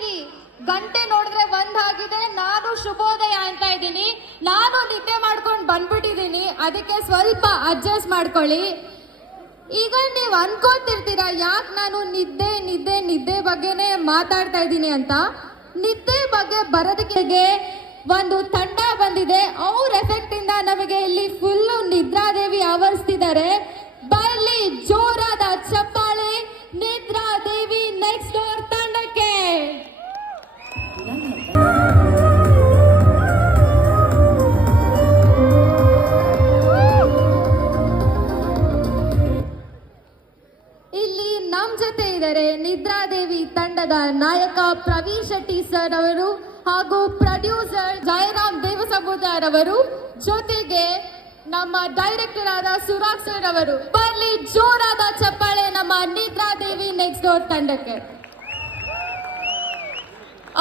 ಇರಿ, ಗಂಟೆ ನೋಡಿದ್ರೆ ಒಂದಾಗಿದೆ. ನಾನು ಶುಭೋದಯ ಅಂತ ಇದ್ದೀನಿ. ನಾನು ನಿದ್ದೆ ಮಾಡ್ಕೊಂಡು ಬಂದ್ಬಿಟ್ಟಿದ್ದೀನಿ, ಅದಕ್ಕೆ ಸ್ವಲ್ಪ ಅಡ್ಜಸ್ಟ್ ಮಾಡ್ಕೊಳ್ಳಿ. ಈಗ ನೀವು ಅನ್ಕೊಂತಿರ್ತೀರಾ ಯಾಕೆ ನಾನು ನಿದ್ದೆ ನಿದ್ದೆ ನಿದ್ದೆ ಬಗ್ಗೆನೇ ಮಾತಾಡ್ತಾ ಇದ್ದೀನಿ ಅಂತ. ನಿದ್ದೆ ಬಗ್ಗೆ ಬರೋದಕ್ಕೆ ಒಂದು ತಂಡ ಬಂದಿದೆ. ಅವ್ರ ಎಫೆಕ್ಟ್ ಇಂದ ನಮಗೆ ಇಲ್ಲಿ ಫುಲ್ಲು ನಿದ್ರಾದೇವಿ ಆವರಿಸ್ತಿದ್ದಾರೆ. ಬರಲಿ ಜೋರಾದ ಚಪ್ಪಾಳೆ ನಿದ್ರಾದೇವಿ ನೆಕ್ಸ್ಟ್ ಡೋರ್ ತಂಡಕ್ಕೆ. ಇಲ್ಲಿ ನಮ್ಮ ಜೊತೆ ಇದ್ದಾರೆ ನಿದ್ರಾದೇವಿ ತಂಡದ ನಾಯಕ ಪ್ರವೀಣ್ ಶೆಟ್ಟಿ ಸರ್ ಅವರು ಹಾಗೂ ಪ್ರೊಡ್ಯೂಸರ್ ಜಯರಾಮ್ ದೇವಸಮುದಾರ್ ಅವರು, ಜೊತೆಗೆ ನಮ್ಮ ಡೈರೆಕ್ಟರ್ ಆದ ಸುರಾಗ್ ಸರ್ ಅವರು. ಬರ್ಲಿ ಜೋರಾದ ಚಪ್ಪಾಳೆ ನಮ್ಮ ನಿದ್ರಾದೇವಿ ನೆಕ್ಸ್ಟ್ ಡೋರ್ ತಂಡಕ್ಕೆ.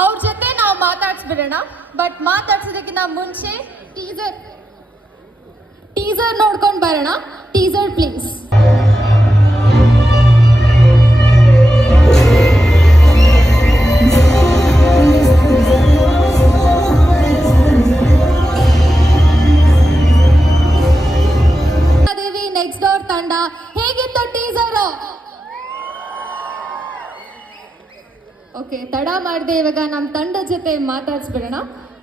ಅವ್ರ ಜೊತೆ ನಾವು ಮಾತಾಡ್ಸ್ಬಿಡೋಣ. ಬಟ್ ಮಾತಾಡ್ಸೋದಕ್ಕಿಂತ ಮುಂಚೆ ಟೀಸರ್ ನೋಡ್ಕೊಂಡು ಬರೋಣ. Teaser please. ನೆಕ್ಸ್ಟ್ ಡೋರ್ ತಂಡ ಹೇಗಿತ್ತು ಟೀಸರ್? ಓಕೆ, ತಡ ಮಾಡದೆ ಇವಾಗ ನಮ್ಮ ತಂಡ ಜೊತೆ ಮಾತಾಡ್ಸ್ಬಿಡೋಣ.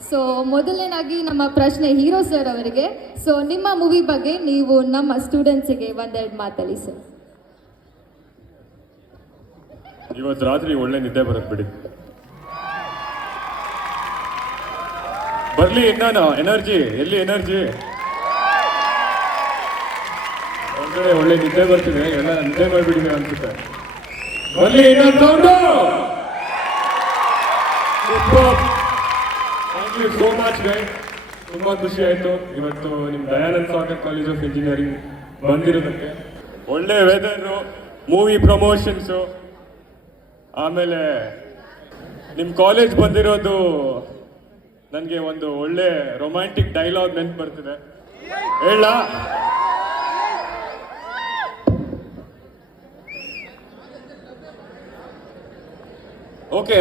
ಸೊ ಮೊದಲನೇದಾಗಿ ನಮ್ಮ ಪ್ರಶ್ನೆ ಹೀರೋ ಸರ್ ಅವರಿಗೆ. ಸೊ ನಿಮ್ಮ ಮೂವಿ ಬಗ್ಗೆ ನೀವು ನಮ್ಮ ಸ್ಟೂಡೆಂಟ್ಸಿಗೆ ಒಂದೆರಡು ಮಾತಲ್ಲಿ ಸರ್. ಇವತ್ತು ರಾತ್ರಿ ಒಳ್ಳೆ ನಿದ್ದೆ ಬರುತ್ತೆ ಬಿಡಿ. ಬರ್ಲಿ ಇನ್ನೇನು ಎನರ್ಜಿ, ಎಲ್ಲಿ ಎನರ್ಜಿ? ಒಂದ್ಕಡೆ ಒಳ್ಳೆ ನಿದ್ದೆ ಬರ್ತಿದೆ, ಎಲ್ಲ ನಿದ್ದೆ ಮಾಡಿಬಿಟ್ಟಿದೆ ಅನ್ಸುತ್ತೆ. ಬರ್ಲಿ ಇನ್ನೊಂದು sound. Thank you so much guy, ತುಂಬಾ ಖುಷಿ ಆಯ್ತು ಇವತ್ತು ನಿಮ್ಮ Dayananda Sagar college of engineering ಬಂದಿರೋದಕ್ಕೆ. ಒಳ್ಳೆ ವೆದರು, ಮೂವಿ ಪ್ರಮೋಷನ್ಸು, ಆಮೇಲೆ ನಿಮ್ಮ ಕಾಲೇಜ್ ಬಂದಿರೋದು ನನಗೆ ಒಂದು ಒಳ್ಳೆ ರೊಮ್ಯಾಂಟಿಕ್ ಡೈಲಾಗ್ ನೆನ್ಪು ಬರ್ತಿದೆ. ಹೇಳ ಓಕೆ,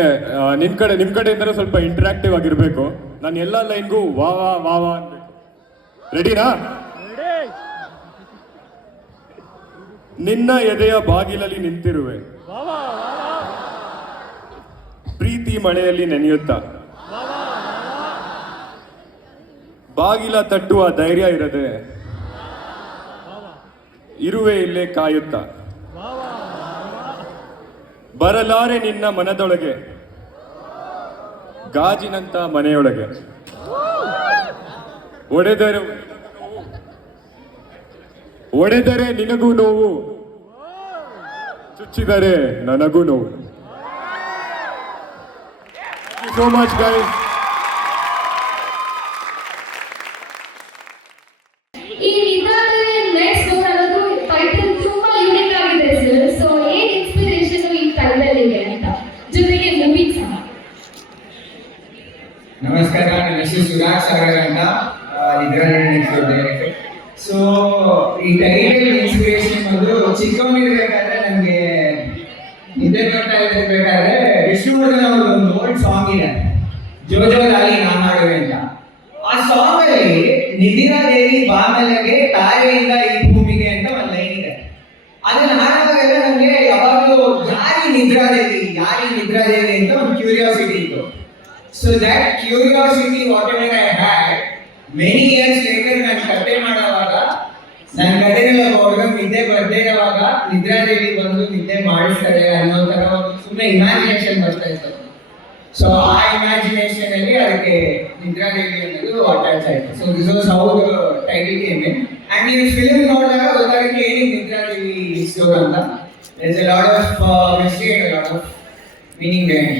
ನಿಮ್ಮ ಕಡೆಯಿಂದ ಸ್ವಲ್ಪ ಇಂಟ್ರಾಕ್ಟಿವ್ ಆಗಿರ್ಬೇಕು. ನಾನು ಎಲ್ಲ ಲೈನ್ಗೂ ವಾ ವಾ ವಾ ವಾ ಅನ್ಬೇಕು. ರೆಡಿನಾ? ನಿನ್ನ ಎದೆಯ ಬಾಗಿಲಲ್ಲಿ ನಿಂತಿರುವೆ, ಪ್ರೀತಿ ಮಳೆಯಲ್ಲಿ ನೆನೆಯುತ್ತಾ, ಬಾಗಿಲ ತಟ್ಟುವ ಧೈರ್ಯ ಇರದೆ ಇರುವೆ ಇಲ್ಲೇ ಕಾಯುತ್ತಾ, ಬರಲಾರೆ ನಿನ್ನ ಮನದೊಳಗೆ ಗಾಜಿನಂತ ಮನೆಯೊಳಗೆ, ಒಡೆದರೆ ನಿನಗೂ ನೋವು, ಚುಚ್ಚಿದರೆ ನನಗೂ ನೋವು. So much guys. ಈ ನಿದ್ರಾದೇವಿ ನೆಕ್ಸ್ಟ್ ಡೋರ್ ಅನ್ನೋದು ಟೈಟಲ್ ತುಂಬಾ ಯೂನಿಕ್ ಆಗಿದೆ ಸರ್. ಸೊ ಏನ್ ಇನ್ಸ್ಪಿರೇಷನ್ ಈ ಟೈಟಲ್ ಇದೆ ಅಂತ, ಜೊತೆಗೆ ಮೂವಿ ಸಹ. ನಮಸ್ಕಾರ, ನನ್ನ ಹೆಸರು ಸುರಾಗ್ ಸಾಗರ್ ಅಂತ, ನಿದ್ರಾದೇವಿ ನೆಕ್ಸ್ಟ್ ಡೋರ್ ಡೈರೆಕ್ಟರ್. ಸೊ ಈ ಟೈಟಲ್ ಇನ್ಸ್ಪಿರೇಷನ್ ಬಂದು ಚಿಕ್ಕವನಿರ್ಬೇಕಾದ್ರೆ ನನಗೆ ನಿದ್ದೆ ಬರ್ತಾ ಇರಬೇಕಾದ್ರೆ ವಿಷ್ಣುವರ್ಧನ್ ಅವ್ರ ಒಂದು ಓಲ್ಡ್ ಸಾಂಗ್ ಇದೆ, ಜೋಜೋದಾಗಿ ನಾನು ಹಾಡುವೆ ಅಂತ. ಆ ಸಾಂಗ್ ಅಲ್ಲಿ ನಿದ್ರಾದೇವಿ ಬಾಮಲೆಗೆ ತಾರೆಯಿಂದ ಈ ಭೂಮಿಗೆ ಅಂತ ಒಂದು ಲೈನ್ ಇದೆ. ಅದನ್ನ ಹಾಡುವಾಗೆಲ್ಲ ನನಗೆ ಯಾವಾಗಲೂ ಯಾರಿ ನಿದ್ರಾದೇವಿ ಅಂತ ಒಂದು ಕ್ಯೂರಿಯಾಸಿಟಿ ಇತ್ತು. So that curiosity what ever I had, many years later ನಾನು ಕತೆ ಮಾಡುವಾಗ ನನ್ನ ಕಥೆನೆಲ್ಲ ಹೊರಗೆ ನಿದ್ದೆ ಬರ್ದೇ ಇರುವಾಗ ನಿದ್ರಾದೇವಿ ಬಂದು ನಿದ್ದೆ ಮಾಡಿಸ್ತಾರೆ ಅನ್ನೋ ತರ ಒಂದು ಸುಮ್ಮನೆ ಇಮ್ಯಾಜಿನೇಷನ್ ಬರ್ತಾ ಇತ್ತು. ಸೊ ಆ ಇಮ್ಯಾಜಿನೇಷನ್ ಅಲ್ಲಿ ಅದಕ್ಕೆ ನಿದ್ರಾದೇವಿ ಅನ್ನೋದು ಅಟ್ಯಾಚ್ ಆಯ್ತು. So this was how the title came in. And ಈ ಫಿಲ್ಮ್ ನೋಡಿದಾಗ ಗೊತ್ತಾಗುತ್ತೆ ಏನಿಗೆ ನಿದ್ರಾದೇವಿ ಸ್ಟೋರ್ ಅಂತ. There is a lot of mystery and a lot of meaning there.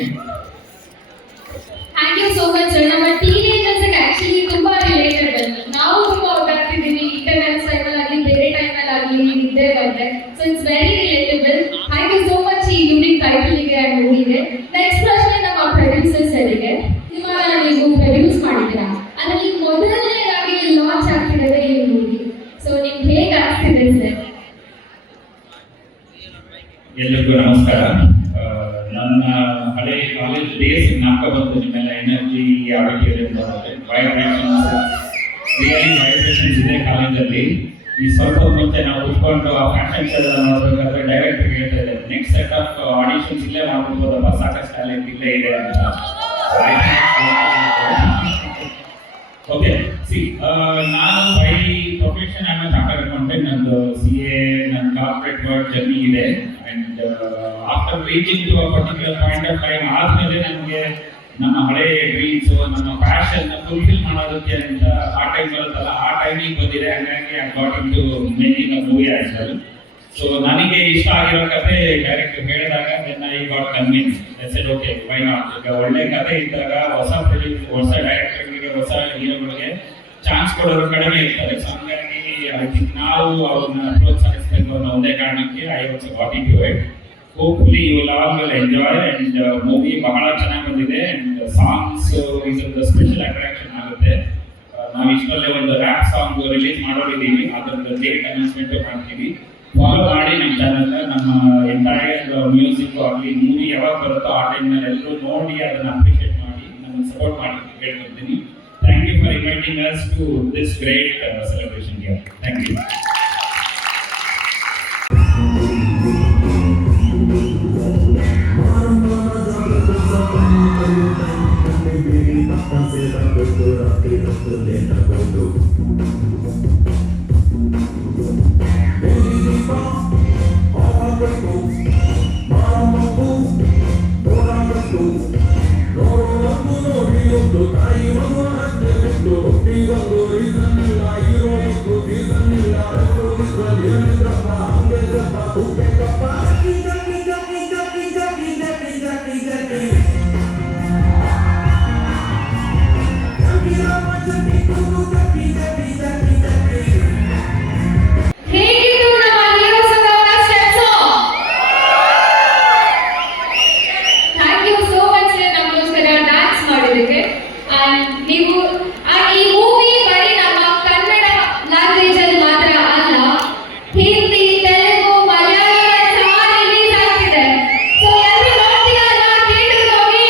Thank you so much sir. ನಮ್ಮ ಟೀನೇಜರ್ಸ್ಗೆ ಆಕ್ಚುಲಿ ತುಂಬಾ ರಿಲೇಟೆಡ್. ನಾವು ತುಂಬಾ ಓಡಾಡ್ತಿದ್ದೀವಿ ಇಂಟರ್ನೆಟ್ ಟೈಮಲ್ಲಿ ಆಗಲಿ ಬೇರೆ ಟೈಮಲ್ಲಿ ಆಗಲಿ ನಿದ್ದೆ ಬಂದ್ರೆ. So it's very relatable. Thank you so much ಈ ಯೂನಿಕ್ ಟೈಟಲ್ಗೆ ಆ್ಯಂಡ್ ಮೂವಿಗೆ. ನೆಕ್ಸ್ಟ್ ಪ್ರಶ್ನೆ ನಮ್ಮ ಪ್ರೊಡ್ಯೂಸರ್ ಸರಿಗೆ. ಸಿನಿಮಾನ ನೀವು ಪ್ರೊಡ್ಯೂಸ್ ಮಾಡಿದ್ದೀರಾ, ಅದರಲ್ಲಿ ಮೊದಲನೇದಾಗಿ ಲಾಂಚ್ ಆಗ್ತಿರೋದೇ ಈ ಮೂವಿ. ಸೊ ನಿಮ್ಗೆ ಹೇಗೆ ಆಗ್ತಿದೆ ಸರ್? ಎಲ್ಲರಿಗೂ ನಮಸ್ಕಾರ. ನನ್ನ ಅದೇ ಕಾಲೇಜ್ ಡೇಸ್ ನಾಕ ಬಂತು ನಿಮ್ಮೆಲ್ಲ energy auditorium vibrations really vibrations ಇದೆ ಕಾಲೇಜಲ್ಲಿ. ಈ ಸ್ವಲ್ಪ ಮುಂಚೆ ನಾವು ಕುತ್ಕೊಂಡು ಆ ಫ್ಯಾಷನ್ ಶೋ ಎಲ್ಲ ನೋಡ್ಬೇಕಾದ್ರೆ ಡೈರೆಕ್ಟರ್ ಹೇಳ್ತಾ ಇದ್ದಾರೆ ನೆಕ್ಸ್ಟ್ ಸೆಟ್ ಆಫ್ ಆಡಿಷನ್ಸ್ ಇಲ್ಲೇ ಮಾಡ್ಬೋದಪ್ಪ, ಸಾಕಷ್ಟು ಟ್ಯಾಲೆಂಟ್ ಇಲ್ಲೇ ಇದೆ ಅಂತ. ಓಕೆ, ಸಿ ನಾನು by profession am chartered accountant. ನಂದು CA ನನ್ನ ಕಾರ್ಪೊರೇಟ್ ವರ್ಕ್ ಜರ್ನಿ ಇದೆ. And after reaching to a particular point of time ಆದ್ಮೇಲೆ ನನಗೆ ನಮ್ಮ ಹಳೆ ಡ್ರೀಮ್ಸ್ ನಮ್ಮ ಪ್ಯಾಷನ್ ಫುಲ್ಫಿಲ್ ಮಾಡೋದಕ್ಕೆ ಅಂತ ಆ ಟೈಮ್ ಬರುತ್ತಲ್ಲ, ಆ ಟೈಮಿಗೆ ಬಂದಿದೆ. ಹಾಗಾಗಿ I got into making a movie as well. So ನನಗೆ ಇಷ್ಟ ಆಗಿರೋ ಕತೆ ಡೈರೆಕ್ಟರ್ ಹೇಳಿದಾಗ I got convince. I said okay, why not. ಈಗ ಒಳ್ಳೆ ಕತೆ ಇದ್ದಾಗ ಹೊಸ ಡೈರೆಕ್ಟರ್ಗಳಿಗೆ ಹೊಸ ಹೀರೋಗಳಿಗೆ ಚಾನ್ಸ್ ಕೊಡೋರು ಕಡಿಮೆ ಇರ್ತಾರೆ. ಸೊ ಹಂಗಾಗಿ ಐ ಥಿಂಕ್ ನಾವು ಅವ್ರನ್ನ ಪ್ರೋತ್ಸಾಹಿಸಬೇಕು ಅನ್ನೋ ಒಂದೇ ಕಾರಣಕ್ಕೆ I also got into it. Hopefully you will all will enjoy. And movie ಬಹಳ ಚೆನ್ನಾಗಿ ಬಂದಿದೆ. ಅಂಡ್ ಸಾಂಗ್ಸ್ ಇದೊಂದು ಸ್ಪೆಷಲ್ ಅಟ್ರಾಕ್ಷನ್ ಆಗುತ್ತೆ. ನಾವು ಇಷ್ಟರಲ್ಲೇ ಒಂದು ರ್ಯಾಪ್ ಸಾಂಗ್ ರಿಲೀಸ್ ಮಾಡೋರಿದ್ದೀವಿ, ಅದೊಂದು ಡೇಟ್ ಅನೌನ್ಸ್ಮೆಂಟ್ ಮಾಡ್ತೀವಿ. ಫಾಲೋ ಮಾಡಿ ನಮ್ಮ ಚಾನಲ್. ನಮ್ಮ ಎಂಟೈರ್ ಮ್ಯೂಸಿಕ್ ಆಗಲಿ ಮೂವಿ ಯಾವಾಗ ಬರುತ್ತೋ ಆ ಟೈಮ್ನಲ್ಲಿ ಎಲ್ಲರೂ ನೋಡಿ ಅದನ್ನು ಅಪ್ರಿಷಿಯೇಟ್ ಮಾಡಿ ನಮ್ಮನ್ನು ಸಪೋರ್ಟ್ ಮಾಡಿ ಕೇಳ್ಕೊಳ್ತೀನಿ. Thank you for inviting us to this great celebration here. Thank you. ಹೇಗಿತ್ತು ನಮ್ಮ ಹೀರೋ ಸಂಗಮದ steps? Thank you so much ನಮಗೋಸ್ಕರ ಡ್ಯಾನ್ಸ್ ಮಾಡಿದ್ದಕ್ಕೆ. ಅಂಡ್ ನೀವು ಈ ಮೂವಿ ಬರೀ ನಮ್ಮ ಕನ್ನಡ ಲ್ಯಾಂಗ್ವೇಜ್ ಅಲ್ಲಿ ಮಾತ್ರ ಅಲ್ಲ, ಹಿಂದಿ, ತೆಲುಗು, ಮಲಯಾಳಿ ಸಹ ರಿಲೀಸ್ ಆಗ್ತಿದೆ. ಸೊ ಎಲ್ಲರೂ ನೋಡ್ತೀರಲ್ಲ, ಥಿಯೇಟರ್ಗೆ ಹೋಗಿ.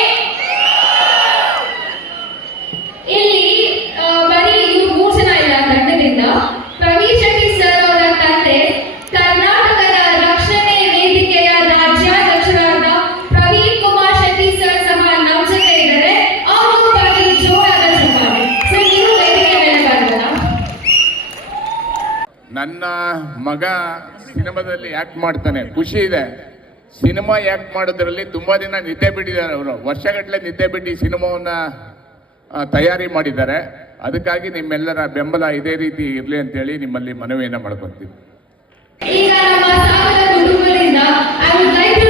ಇಲ್ಲಿ ಬರೀ ಇವರು 3 ಜನ ಇಲ್ಲ ತಂಡದಿಂದ. ಪ್ರವೀಣ್ ಶೆಟ್ಟಿ ಸರ್ ಅವರ ತಂದೆ ಕರ್ನಾಟಕದ ರಕ್ಷಣೆ ವೇದಿಕೆಯ ರಾಜ್ಯಾಧ್ಯಕ್ಷರಾದ ಪ್ರವೀಣ್ ಕುಮಾರ್ ಶೆಟ್ಟಿ ಸರ್ ಸಹ ನಮ್ಮ ಜೊತೆ ಇದ್ದಾರೆ. ಅವರು ಬರೀ ಜೋರಾದ ಚಪ್ಪಾಳೆ. ಸೊ ನೀವು ವೇದಿಕೆ ಮೇಲೆ ಬರೋಣ. ನನ್ನ ಮಗ ಸಿನಿಮಾದಲ್ಲಿ ಆ್ಯಕ್ಟ್ ಮಾಡ್ತಾನೆ, ಖುಷಿ ಇದೆ. ಸಿನಿಮಾ ಆ್ಯಕ್ಟ್ ಮಾಡೋದ್ರಲ್ಲಿ ತುಂಬ ದಿನ ನಿದ್ದೆ ಬಿಟ್ಟಿದ್ದಾರೆ ಅವರು. ವರ್ಷಗಟ್ಟಲೆ ನಿದ್ದೆ ಬಿಟ್ಟು ಈ ಸಿನಿಮಾವನ್ನು ತಯಾರಿ ಮಾಡಿದ್ದಾರೆ. ಅದಕ್ಕಾಗಿ ನಿಮ್ಮೆಲ್ಲರ ಬೆಂಬಲ ಇದೇ ರೀತಿ ಇರಲಿ ಅಂತೇಳಿ ನಿಮ್ಮಲ್ಲಿ ಮನವಿಯನ್ನು ಮಾಡ್ಕೊತೀನಿ. ಈಗ ನಮ್ಮ ಸಾಗರ ಕುಟುಂಬದಿಂದ I would like to